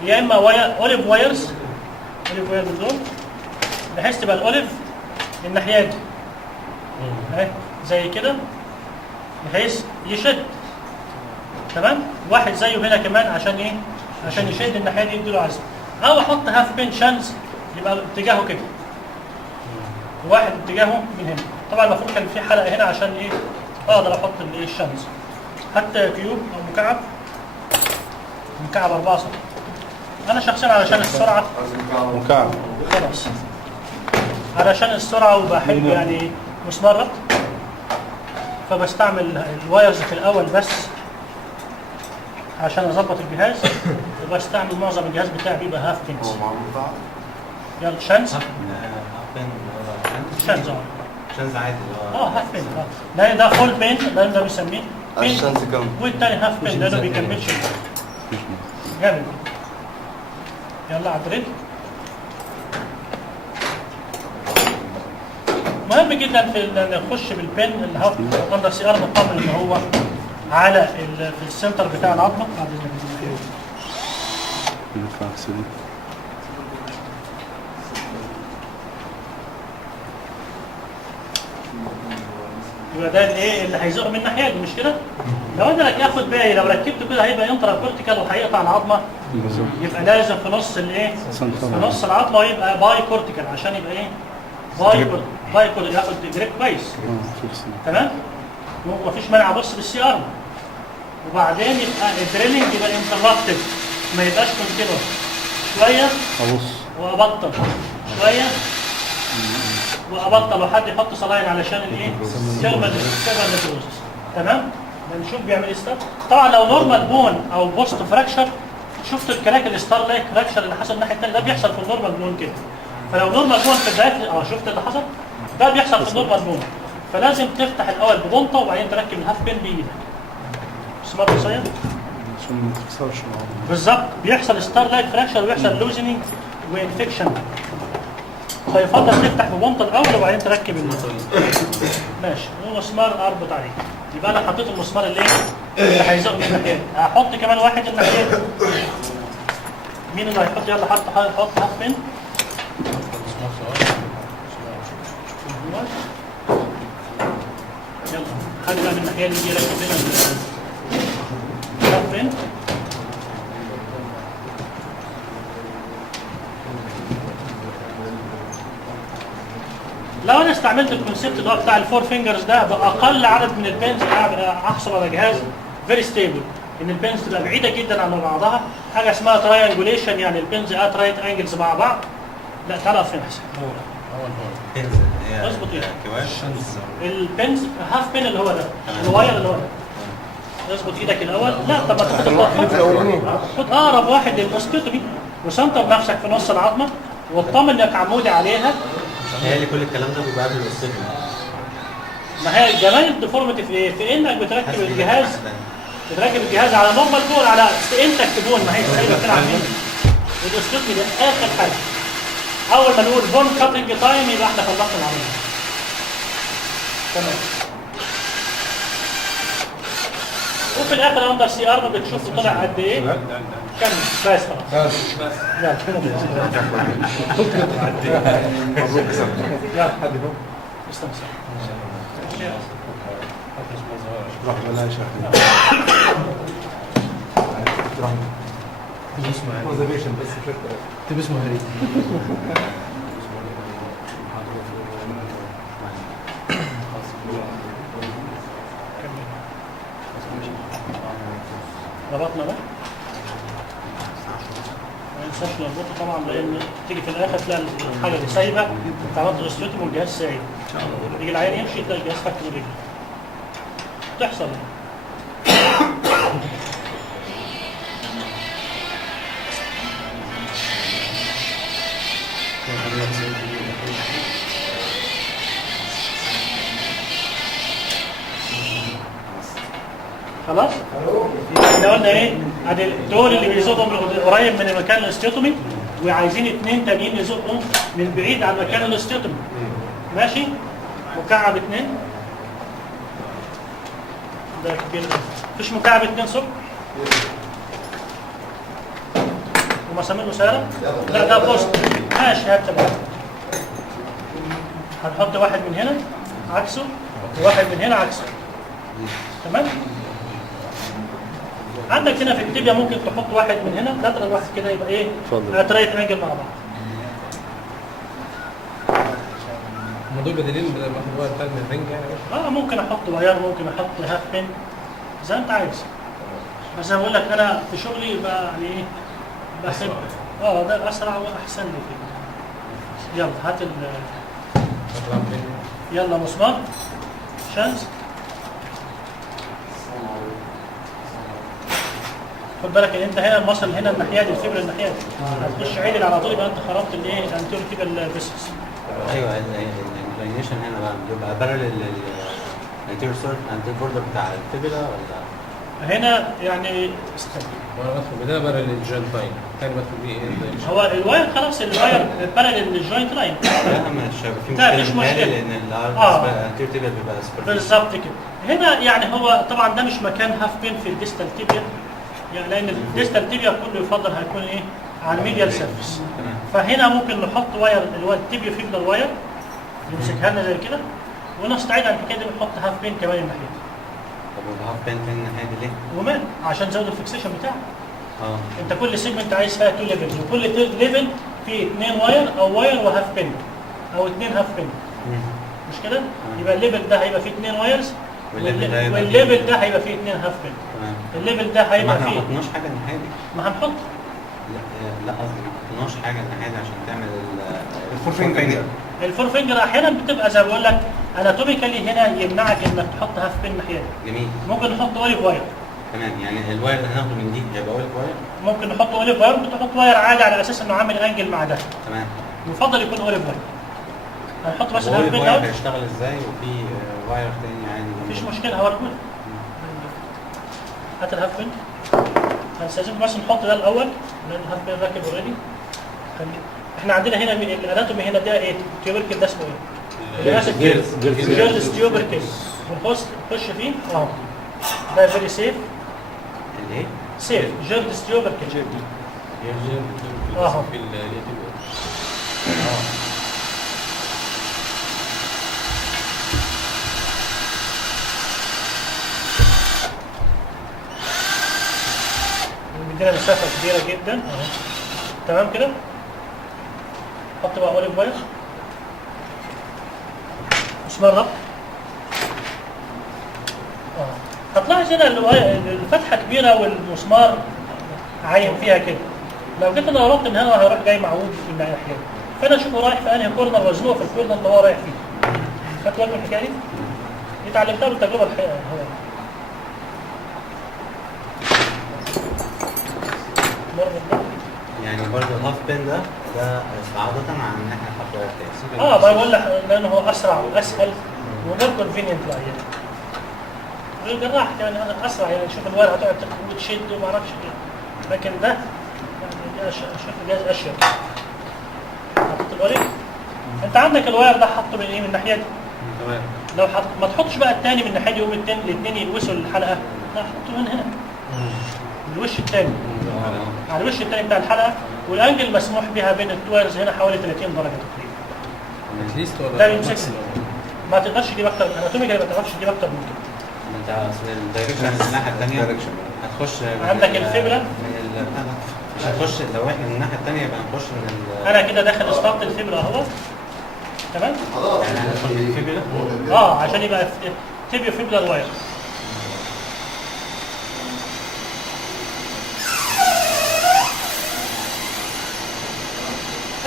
يا اما اوليف وايرز دول بحيث تبقى الاوليف الناحيه دي اهي زي كده بحيث يشد تمام واحد زيه هنا كمان عشان ايه عشان يشد الناحيه دي يديله عزم او احط هاف بين شانز يبقى اتجاهه كده واحد اتجاهه من هنا طبعا المفروض كان في حلقه هنا عشان ايه اقدر احط الايه الشانز حتى كيوب او مكعب 4 سم انا شخصيا علشان السرعه مكعب خلاص علشان السرعه وبحب يعني مسمار ربط فبستعمل الوايرز في الاول بس عشان اظبط الجهاز وبستعمل معظم الجهاز بتاعي بيبقى هاف بينز يلا شانز شانز شانز عادي هاف بين ده فول بين ده بيسميه بين الشانز كم؟ والتاني هاف بين ده ما بيكملش جامد يلا عدريد مهم جدا في نخش بالبن اللي هو اندر سي ار مطمن ان هو على في السنتر بتاع العظمه بعد اذنك يبقى ده الايه اللي هيزق من الناحيه دي مش كده؟ لو انا اخد بالي لو ركبته كده هيبقى انترا كورتيكال وهيقطع العظمه يبقى لازم في نص الايه؟ في نص العظمه يبقى باي كورتيكال عشان يبقى ايه؟ باي كورتيكال ياخد جريب كويس تمام؟ مفيش مانع ابص بالسي ار وبعدين يبقى الدريلنج يبقى انترابتد ما يبقاش كونتينوس شويه ابص وابطل شويه وابطل وحد يحط صلاين علشان الايه؟ ترمى النيكروزس تمام؟ نشوف بيعمل ايه ستار طبعا لو نورمال بون او بوست فراكشر شفت الكراك الستار لايك فراكشر اللي حصل الناحيه الثانيه ده بيحصل في النورمال بون كده فلو نورمال بون في بدايه شفت اللي حصل ده بيحصل في النورمال بون فلازم تفتح الاول ببنطه وبعدين تركب الهاف بين بايدك سمعت قصير عشان ما تكسرش بالظبط بيحصل ستار لايك فراكشر ويحصل لوزنينج وانفكشن فيفضل تفتح ببنطه الاول وبعدين تركب ماشي ومسمار اربط عليه يبقى انا حطيت المسمار اللي هيزق من الناحيه هحط كمان واحد الناحيه مين اللي هيحط يلا حط هاف بين يلا حد بقى من الناحيه اللي يركب لنا هاف بين لو انا استعملت الكونسيبت ده بتاع الفور فينجرز ده باقل عدد من البينز احصل على جهاز فيري ستيبل ان البينز تبقى بعيده جدا عن بعضها حاجه اسمها تراينجوليشن يعني البينز رايت انجلز مع بعض لا تعالى فين احسن اظبط ايه البينز هاف بين اللي هو ده الواير اللي هو ده اظبط ايدك الاول لا طب ما خد اقرب واحد للاوستيوتومي وسنتر نفسك في نص العظمه واطمن انك عمودي عليها هي كل الكلام ده بيبقى قبل الاستيفن ما هي جمال الديفورميتي في ايه؟ في انك بتركب الجهاز على نورمال بون على انتكت بون ما هي سايبه كده عاملين والاوستيوتومي ده اخر حاجه اول ما نقول بون كاتنج تايم يبقى احنا خلصنا العمليه تمام وفي الاخر اندر سي ارم بتشوفه طلع قد ايه. كمل بس خلاص. يلا مبروك سبت. يلا استنى. روح ولا شيء. تبي اسمه هري. ربطنا ده ما ننساش نربطه طبعا، لان تيجي في الاخر تلاقي الحاجه اللي سايبه انت عملت ريستوتم والجهاز سايب، يجي العيان يمشي تلاقي الجهاز فك من رجله. تحصل خلاص؟ احنا قلنا ايه؟ ادي دول اللي بيزقوا من قريب من المكان الاستيوتومي، وعايزين اثنين تانيين يزقوا من بعيد عن مكان الاستيوتومي. ماشي؟ مكعب اثنين. ده كبير. مفيش مكعب اثنين صب؟ ومسامير مسارة؟ لا ده بوست. ماشي هات بقى. هنحط واحد من هنا عكسه وواحد من هنا عكسه. تمام؟ عندك هنا في التibia ممكن تحط واحد من هنا لاترال واحد كده يبقى ايه؟ اترايت انجل مع بعض. الموضوع بدليل بدل ما اخد واير بتاع من الرنج يعني. ممكن احط واير، ممكن احط هاف بين زي ما انت عايز. بس انا بقول لك انا في شغلي يبقى يعني ايه؟ بحب ده اسرع واحسن لي كده. يلا هات يلا مسمار شانس. خد بالك ان انت هنا المصل هنا الناحيه دي الفبر الناحيه دي هتخش عيدل على طول يبقى انت خربت الايه الانتيريور تيبل فيسس. ايوه الانكلينيشن هنا بقى بيبقى بارلل للانتيريور سورت الانتيريور بوردر بتاع الفيبولا ولا هنا يعني استنى. وانا بدخل بدايه بارلل للجوينت لاين، الثاني بدخل بيه ايه؟ هو الواير خلاص الواير بارلل للجوينت لاين. لا مش في مشكله لان الانتيريور تيبل بيبقى بالظبط كده. هنا يعني هو طبعا ده مش مكان هاف بين في الديستال تيبيا، يعني لان الديستال تيبيا كله يفضل هيكون ايه على الميديال سيرفيس. فهنا ممكن نحط واير اللي هو التيبيا فيبلر واير نمسكها لنا زي كده ونستعيد عن الحكايه دي ونحط هاف بين كمان الناحيه دي. طب والهاف بين فين الناحيه دي ليه؟ ومال عشان تزود الفيكسيشن بتاعك. انت كل سيجمنت عايز فيها 2 ليفلز وكل ليفل فيه 2 واير او واير وهاف بين او 2 هاف بين. مش كده؟ يبقى الليفل ده هيبقى فيه 2 وايرز والليفل ده هيبقى فيه 2 هاف بين. الليفل ده هيبقى فيه ما حطناش حاجه الناحيه دي. ما هنحط لا قصدي ما حطناش حاجه الناحيه دي عشان تعمل الفور فينجر. الفور فينجر احيانا بتبقى زي ما بقول لك اناتوميكالي هنا يمنعك انك تحط هاف بين الناحيه دي. جميل. ممكن نحط اوليف واير. تمام يعني الواير اللي هناخده من دي هيبقى اوليف واير. ممكن نحط اوليف واير، ممكن تحط واير عادي على اساس انه عامل انجل مع ده. تمام. يفضل يكون اوليف واير. هنحط بس الهاف بين واير هيشتغل ازاي وفي واير تاني عادي؟ مفيش مشكله هوريهولك. هات الهاف بين. هنستاذنكم بس نحط ده الاول لان الهاف بين راكب اوريدي. احنا عندنا هنا الاناتومي هنا ده ايه؟ تيوبركل ده اسمه ايه؟ جيرز تيوبركل. نخش فيه اهو. ده فيري سيف. الايه؟ سيف جيرز تيوبركل. اهو. بيدينا مسافه كبيره جدا اهو. تمام كده؟ حط بقى اوليف واير مسمار ربط. هتلاحظ هنا الفتحه كبيره والمسمار عايم فيها كده. لو جيت انا ربطت من هنا هيروح جاي معوج في الناحيه دي، فانا اشوفه رايح في انهي كورنر وازنقه في الكورنر اللي هو رايح فيه. خدت بالك من الحكايه دي؟ دي اتعلمتها بالتجربه الحقيقيه. يعني برضه الهاف بين ده عادة عن ان احنا نحط واير تاني. ما بقول لك لانه هو اسرع واسهل وغير كونفينينت للعيان. الجراح يعني اسرع، يعني تشوف الواير هتقعد وتشد وما اعرفش ايه، لكن ده يعني شوف الجهاز اشيك. حطيت الواير انت عندك الواير ده حطه من ايه؟ من الناحيه دي. تمام. لو ما تحطش بقى الثاني من الناحيه دي يقوم الاثنين يلوثوا الحلقه. لا حطه من هنا الوش الثاني على الوش الثاني بتاع الحلقه، والانجل مسموح بها بين التويرز هنا حوالي 30 درجه تقريبا. ده يمسك ما تقدرش تجيب اكتر اناتوميكال، ما تقدرش تجيب اكتر من كده. انت اصل الدايركشن الناحيه الثانيه هتخش عندك الفيبرا مش هتخش لو احنا من الناحيه الثانيه يبقى هنخش من انا كده داخل اسطات الفيبرا اهو تمام. يعني هندخل من الفيبرا عشان يبقى تيبيو فيبرا الواير.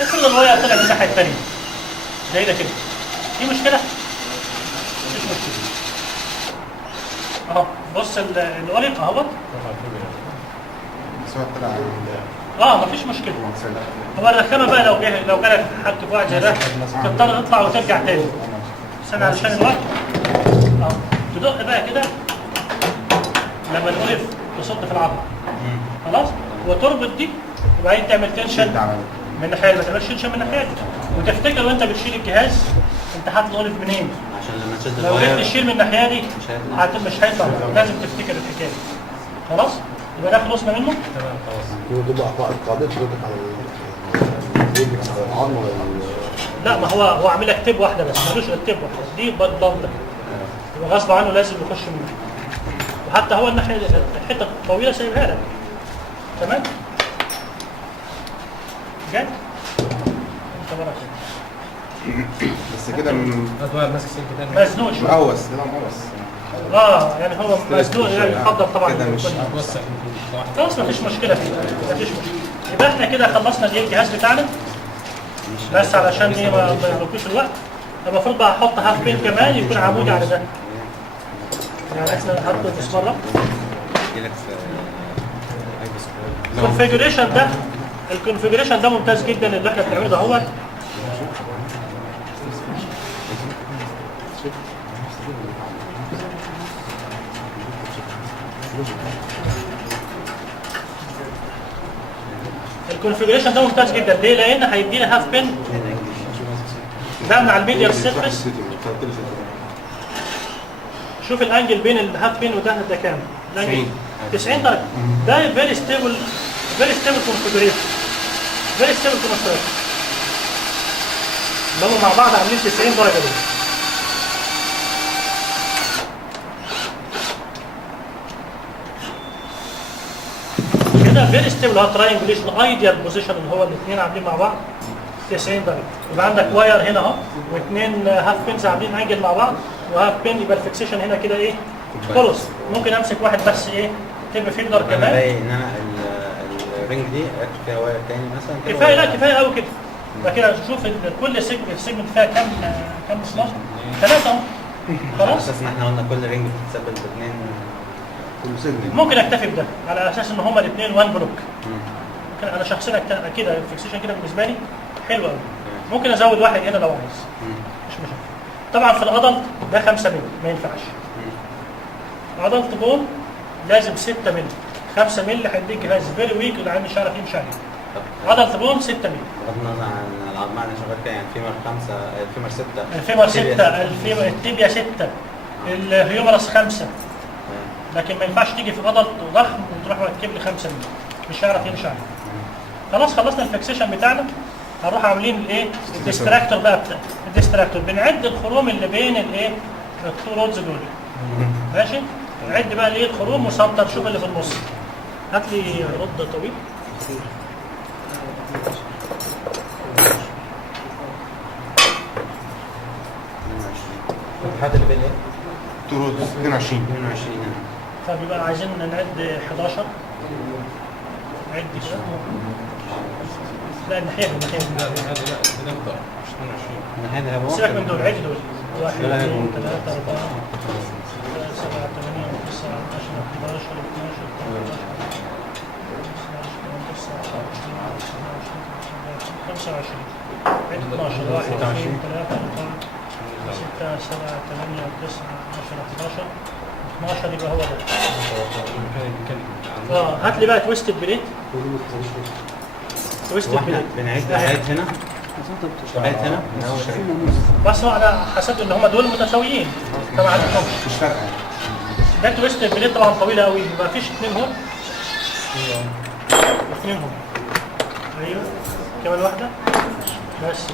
افرض الواير طلع من الناحيه الثانيه زي ده كده، في مشكله؟ مفيش مشكله. اهو بص الاوليف اهوت مفيش مشكله. هو الرخامه بقى لو جالك حد في واحد زي ده تضطر تطلع وترجع تاني. استنى علشان الوقت. تدق بقى كده لما الاوليف تصد في العظم خلاص، وتربط دي وبعدين تعمل تنشن من الناحيه ما تعملش تنشن من الناحيه دي، وتفتكر وانت بتشيل الجهاز انت حاطط الاوليف منين، عشان لما تشد لو الواير جيت تشيل من الناحيه دي مش هيطلع. لازم تفتكر الحكايه دي. خلاص يبقى ده خلصنا منه. تمام خلاص. تبقى قاعدة ردك على العظم ولا لا ما هو عامل لك تيب واحده بس، ملوش غير تيب واحده دي ضمده، يبقى غصب عنه لازم يخش منها. وحتى هو الناحيه الحته الطويله سايبها لك تمام. جد انت برا كده بس كده هتبقى ماسك سلك تاني مزنوق شويه. مقوس كده مقوس. يعني هو مزنوق يعني يفضل طبعا كده مش هتوسع خلاص مفيش مشكله فيه، مفيش مشكله. يبقى احنا كده خلصنا الجهاز بتاعنا بس علشان ايه ما يعرفوش الوقت. المفروض بقى احط هاف بين كمان يكون عمودي على ده. يعني احنا نحط المسمار الكونفيجريشن ده ممتاز جدا اللي احنا بنعمله اهوت. الكونفيجريشن ده ممتاز جدا ليه؟ لان هيدينا هاف بين ده مع الميديال سيرفيس. شوف الانجل بين الهاف بين وده كام؟ 90 درجه. ده فيري ستيبل كونفيجريشن، فيري ستيبل كونستراكشن. هم مع بعض عاملين 90 درجه دول. كده فيري ستيبل. هو تراينجليشن ايديال بوزيشن اللي هو الاثنين عاملين مع بعض 90 درجه. يبقى عندك واير هنا اهو واثنين هاف بينز عاملين انجل مع بعض وهاف بين، يبقى الفيكسيشن هنا كده ايه خلص. ممكن امسك واحد بس ايه تب فيلدر كمان. باقي ان انا الرينج دي اركب فيها واير تاني مثلا كفايه. لا كفايه قوي كده. يبقى كده شوف كل سيجمنت فيها كام مسمار؟ 3 اهو. خلاص اساس ان احنا قلنا كل رينج بتتثبت باثنين. ممكن اكتفي بده على اساس ان هما الاثنين وان بلوك. ممكن انا شخصيا كده الفيكسيشن كده بالنسبه لي حلو قوي. ممكن ازود واحد هنا لو عايز مش مشكله. طبعا في الادلت ده 5 مللي ما ينفعش. ادلت بون لازم 6 مللي. 5 مللي هيديك جهاز فيري ويك والعين مش عارف يمشي عليه. ادلت بون 6 مللي. بغض النظر عن العظام انا شغال كده يعني الفيمر 5 الفيمر 6 التيبيا 6 الهيومرس 5. لكن ما ينفعش تيجي في ادلت ضخم وتروح مركب لي 5 مللي مش هيعرف يمشي عليه. خلاص خلصنا الفيكسيشن بتاعنا. هنروح عاملين الايه الديستراكتور بقى بتاع الديستراكتور. بنعد الخروم اللي بين الايه التو رودز دول ماشي. نعد بقى الايه الخروم وسنتر. شوف اللي في النص. هات لي رد طويل. الحد اللي بين ايه؟ ترود 22 طب يبقى عايزين نعد 11. عد كده. لا الناحيه لا هذا لا ده نقطة مش 22. سيبك من دول. عد دول 1 2 3 4 7 8 9 10 11 12 25. عد 12 1 2 3 4 6 7 8 9 10 11 12 يبقى هو ده. هات لي بقى تويستد بليت. تويستد بليت بنعد لغايه هنا لغايه هنا بس هو انا حسبت ان هم دول متساويين فما عدتهمش. مش فارقه. ده تويست البليت طبعا طويله قوي، ما فيش 2 هون. 2 هون. ايوه كمان واحده بس.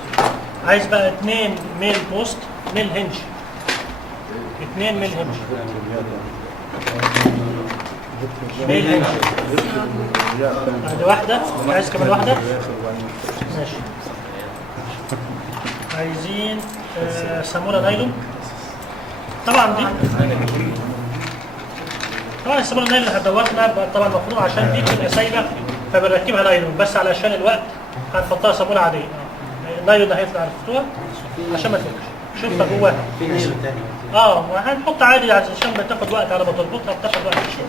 عايز بقى 2 ميل بوست ميل هنج. 2 ميل هنج. ميل هنج. ادي واحده، عايز كمان واحده. ماشي. عايزين ساموره نايلون. طبعا دي طبعا الساموره نايلون اللي هدورنا طبعا مفروض عشان دي بتبقى سايبه فبنركبها نايلون، بس علشان الوقت هنحطها ساموره عاديه. النايلون ده هيطلع عرفتوها عشان ما تفكش. شوفها جواها. في نايلون تاني. هنحط عادي عشان بتاخد وقت على ما تربطها، بتاخد وقت شويه.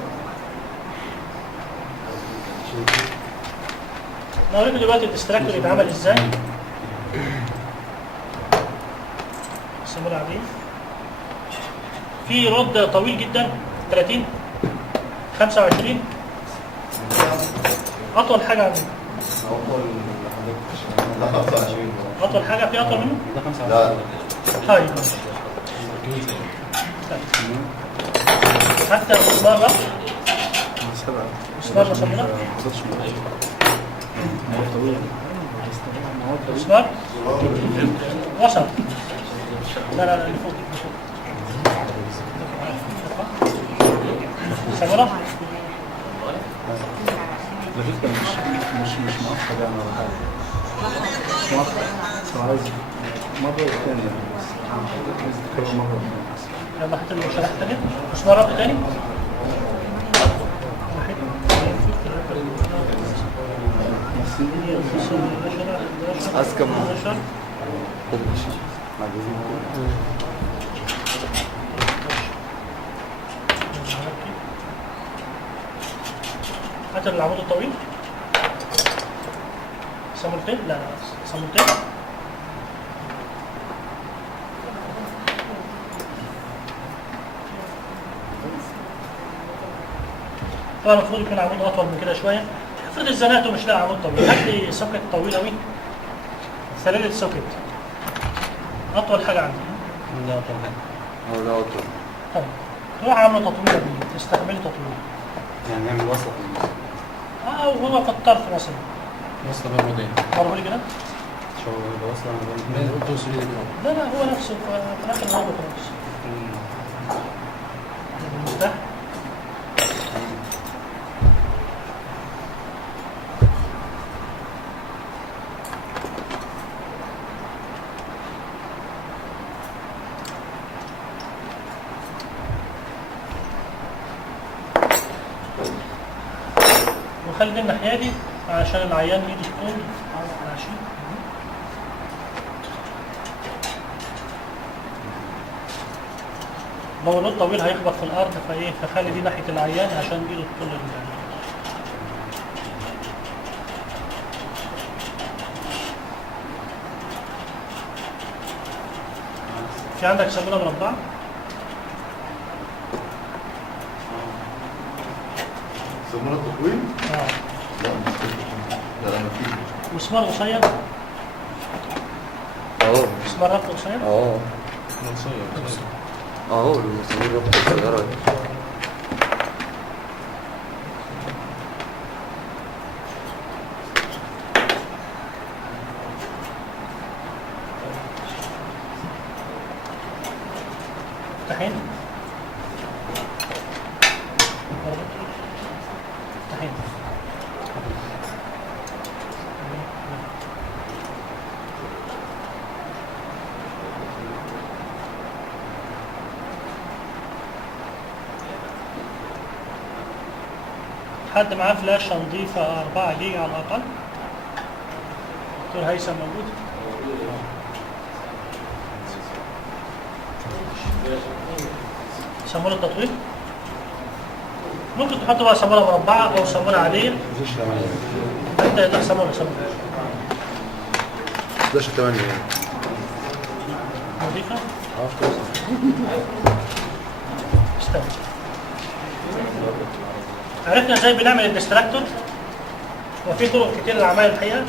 نوريكم دلوقتي الديستراكتور يتعمل ازاي. ساموره عاديه. في رد طويل جدا 30 25 اطول حاجه عندنا. اطول حاجه في اطول منه؟ ده 25. هاي حتى مسمار رفع مسمار مسمار مسمار وسط. لا اللي فوق سمرة مش مؤخر يعني ولا حاجه. مش مؤخر بس عايز مره ثانيه بس عايز تكرر مره ثانيه. لما حط الشرح تاني مسمار رفع تاني. أسكم هات العمود الطويل. سامورتين؟ لا سامورتين. طبعا المفروض يكون عمود اطول من كده شويه. افرض اتزنقت ومش لاقي عمود طويل، هات لي سوكت طويل قوي. سلالة سوكت اطول حاجه عندي. ده اطول حاجه. لا أطول. طيب تروح عامله تطويله دي، تستعملي تطويل. يعني نعمل وسط. وهو في الطرف مثلا. وصل بالموديل. قربوا لي كده. شو وصل لا هو نفسه في الاخر هو خلاص. المفتاح. وخلي دي الناحيه دي عشان العيان ايده تكون ماشي. لو الرد طويل هيخبط في الارض فخلي دي ناحيه العيان عشان ايده تكون في عندك ساموره مربعه. سمرة تطويل؟ لا مفيش. مسمار قصير. مسمار ربط قصير. المسامير ربط السيارة دي. طحين. طحين. حد معاه فلاشة نظيفة 4 جيجا على الأقل؟ دكتور هيثم موجود؟ سمونة تطويل؟ ممكن تحط بقى سمونة مربعة أو سمونة عادية. أنت يدك سمونة فلاشة 8 يعني. نظيفة؟ استنى. عرفنا ازاي بنعمل الديستراكتور؟ وفي طرق كتير للعمايل الحقيقة.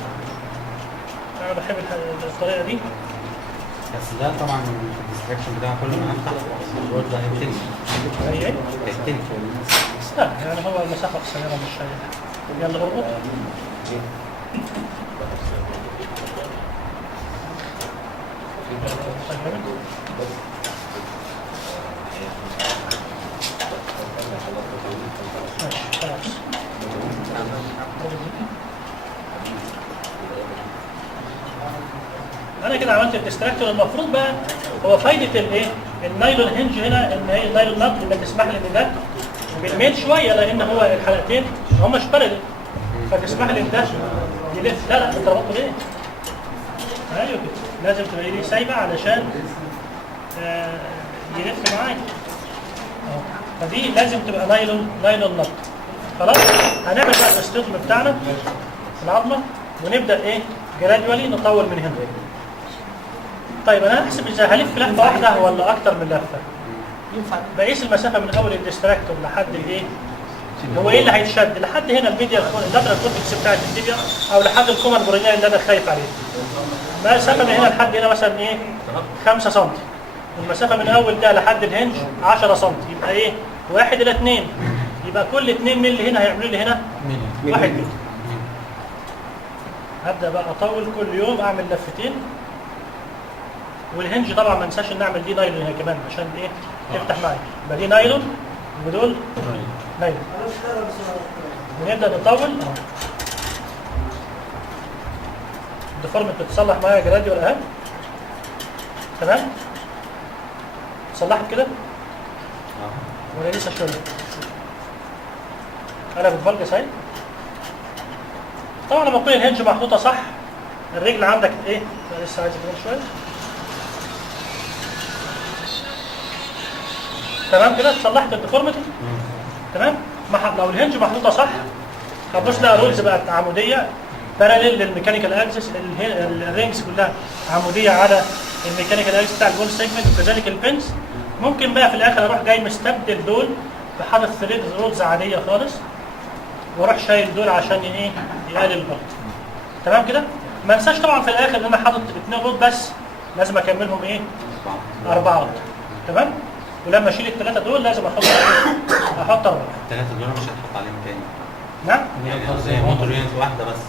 أنا بحب الطريقة دي. بس ده طبعا الديستراكشن بتاعه كل ما افتح الرود ده هيبتني هي ايه؟ هيبتني. لا يعني هو المسافة قصيرة مش هي. يلا اربط. ماشي خلاص. انا كده عملت الاكستراكتور. المفروض بقى هو فايده الايه؟ النايلون هنج هنا ان هي النايلون نط اللي تسمح لي ان ده بالميل شويه لان هو الحلقتين هم مش بارل فتسمح لي ان ده يلف. لا لا انت ربطه ليه؟ ايوه كده لازم تبقى ايدي سايبه علشان يلف معاك اهو. فدي لازم تبقى نايلون نط. خلاص هنعمل بقى الاستيزم بتاعنا في العظمه ونبدا ايه جراديوالي نطول من هنا. طيب انا هحسب ازاي؟ هلف لفه واحده ولا اكتر من لفه؟ بقيس المسافه من اول الديستراكتور لحد الايه؟ هو ايه اللي هيتشد؟ لحد هنا الميديا اللاترال كورتكس بتاعت التيبيا او لحد الكومن برينيال اللي انا خايف عليه. المسافه من هنا لحد هنا مثلا ايه؟ 5 سم. المسافه من اول ده لحد الهنج 10 سم. يبقى ايه؟ 1 إلى 2. يبقى كل 2 مللي هنا هيعملوا لي هنا 1 مللي. هبدا بقى اطول كل يوم اعمل لفتين. والهنج طبعا ما انساش ان اعمل دي نايلون هي كمان عشان ايه تفتح معايا. يبقى دي نايلون ودول نايلون. ونبدا نطول. الديفورمت بتتصلح معايا جراديوال اهي. تمام؟ صلحت كده؟ ولا لسه شويه؟ انا بالفالجس اهي. طبعا لما تكون الهنج محطوطه صح الرجل عندك ايه؟ لسه عايز كمان شويه. تمام كده صلحت الديفورميتي. تمام؟ لو الهنج محطوطه صح هتبص لها رولز بقت عموديه باراليل للميكانيكال اكسس. الرينجز كلها عموديه على الميكانيكال اكسس بتاع الجول سيجمنت وكذلك البنز. ممكن بقى في الاخر اروح جاي مستبدل دول بحاطط ثريد رولز عاديه خالص واروح شايل دول عشان ايه يقلل الضغط. تمام كده؟ ما انساش طبعا في الاخر ان انا حاطط 2 رود بس لازم اكملهم ايه؟ 4. تمام؟ ولما اشيل ال3 دول لازم احط 4. ال3 دول مش هتحط عليهم تاني. نعم؟ زي موتور يونت واحده بس.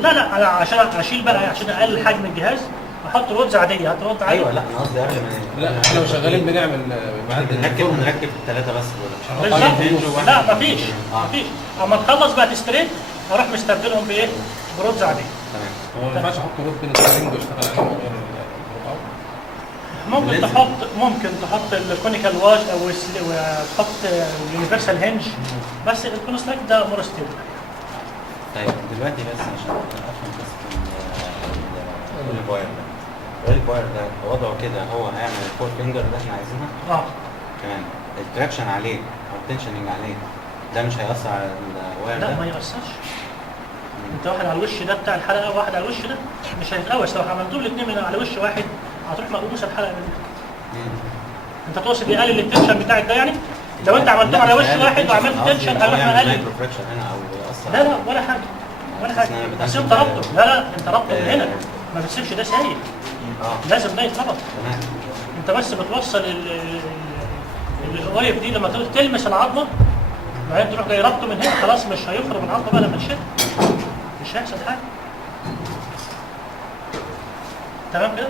لا لا انا عشان اشيل بقى عشان اقلل حجم الجهاز احط رودز عاديه. هات رود عادي. ايوه لا انا قصدي قبل ما لا احنا لو شغالين بنعمل نركب ال3 بس دول. بالظبط. لا مفيش. اما تخلص بقى تستريت اروح مستبدلهم بايه؟ برودز عاديه. تمام. هو ما ينفعش احط رود بين السرنج واشتغل عليهم غير ممكن تحط الكونيكال واش او وتحط اليونيفرسال هنج بس الكونستراكت ده مور ستيبل. طيب دلوقتي بس عشان افهم بس الواير ده الواير ده وضعه كده هو هيعمل الفور فينجر اللي احنا عايزينها. تمام. التراكشن عليه او التنشننج عليه ده مش هيأثر على الواير ده؟ لا ما يأثرش. انت واحد على الوش ده بتاع الحلقه وواحد على الوش ده مش هيتقوس. لو عملتهم الاثنين من على وش واحد هتروح مقبوسه الحلقه منك. انت تقصد يقلل التنشن بتاعك ده يعني؟ لو انت عملتهم على وش واحد وعملت تنشن هيروح مقلل. لا لا ولا حاجه ولا حاجه. بس انت ربطه. لا انت ربطه من هنا ما بتسيبش ده سايب. لازم ده يتربط. انت بس بتوصل الوايف دي لما تلمس العظمه بعدين تروح جاي ربطه من هنا خلاص مش هيخرج من العظمه بقى لما تشد. مش هيحصل حاجه. تمام كده؟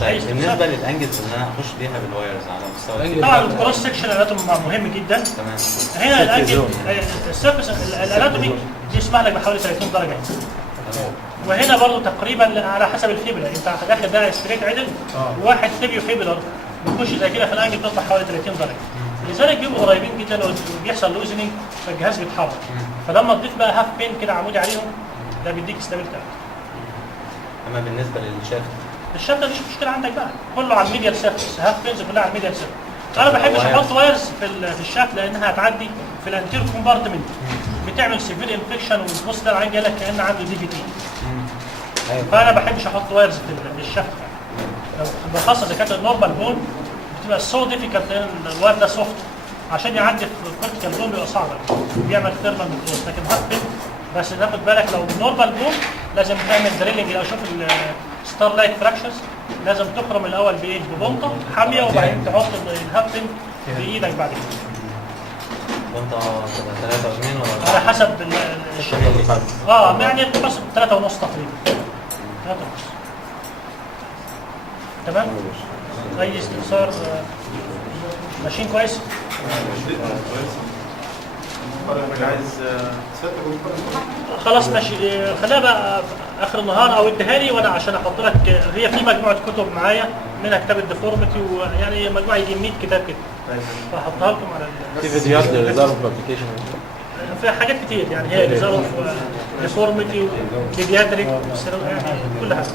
طيب بالنسبه للانجلز اللي انا اخش بيها بالوايرز على مستوى طبعا الكروس سكشن اناتومي مهم جدا. تمام. هنا الانجل السيرفس الاناتومي دي يسمح لك بحوالي 30 درجه. وهنا برضه تقريبا على حسب الفيبلا انت داخل ده ستريت عدل وواحد تبيو فيبلر بيخش زي كده في الانجل بتطلع حوالي 30 درجه. لذلك بيبقوا قريبين جدا وبيحصل لوزنينج فالجهاز بيتحرك. فلما تضيف بقى هاف بين كده عمودي عليهم ده بيديك ستابيلتي. اما بالنسبه للشافت الشافت مش مشكله عندك بقى كله على الميديال سيرفيس. هاف بينز كلها على الميديال سيرفيس. انا ما بحبش احط وايرز في الشافت لانها هتعدي في الانتير كومبارتمنت بتعمل سيفير انفكشن وتبص ده العين جالك كان عنده دي في تي. فانا ما بحبش احط وايرز في الشافت خاصه اذا كانت النورمال بون بتبقى سو ديفيكالت لان الواير ده سوفت عشان يعدي في الكورتيكال بون بيبقى صعب بيعمل ثيرمال ميكروز. لكن هاف بين بس تاخد بالك لو نورمال بون لازم تعمل دريلنج. لو شوف الستار لايت فراكشرز لازم تخرم الاول بايه؟ ببنطه حاميه، وبعدين تحط الهافتنج بايدك بعد كده. بنطة تبقى 3 و2 ولا على حسب يعني بس 3.5 تقريبا. 3.5. تمام؟ اي استفسار؟ ماشيين كويس؟ عايز خلاص ماشي. خليها بقى اخر النهار او اديها لي وانا عشان احط لك. هي في مجموعه كتب معايا منها كتاب الديفورميتي، ويعني مجموعه يجي 100 كتاب كده، فهحطها لكم على في فيديوهات للريزرف ابلكيشن. في حاجات كتير يعني. هي ريزرف ديفورميتي وبيدياتريك يعني كل حاجه.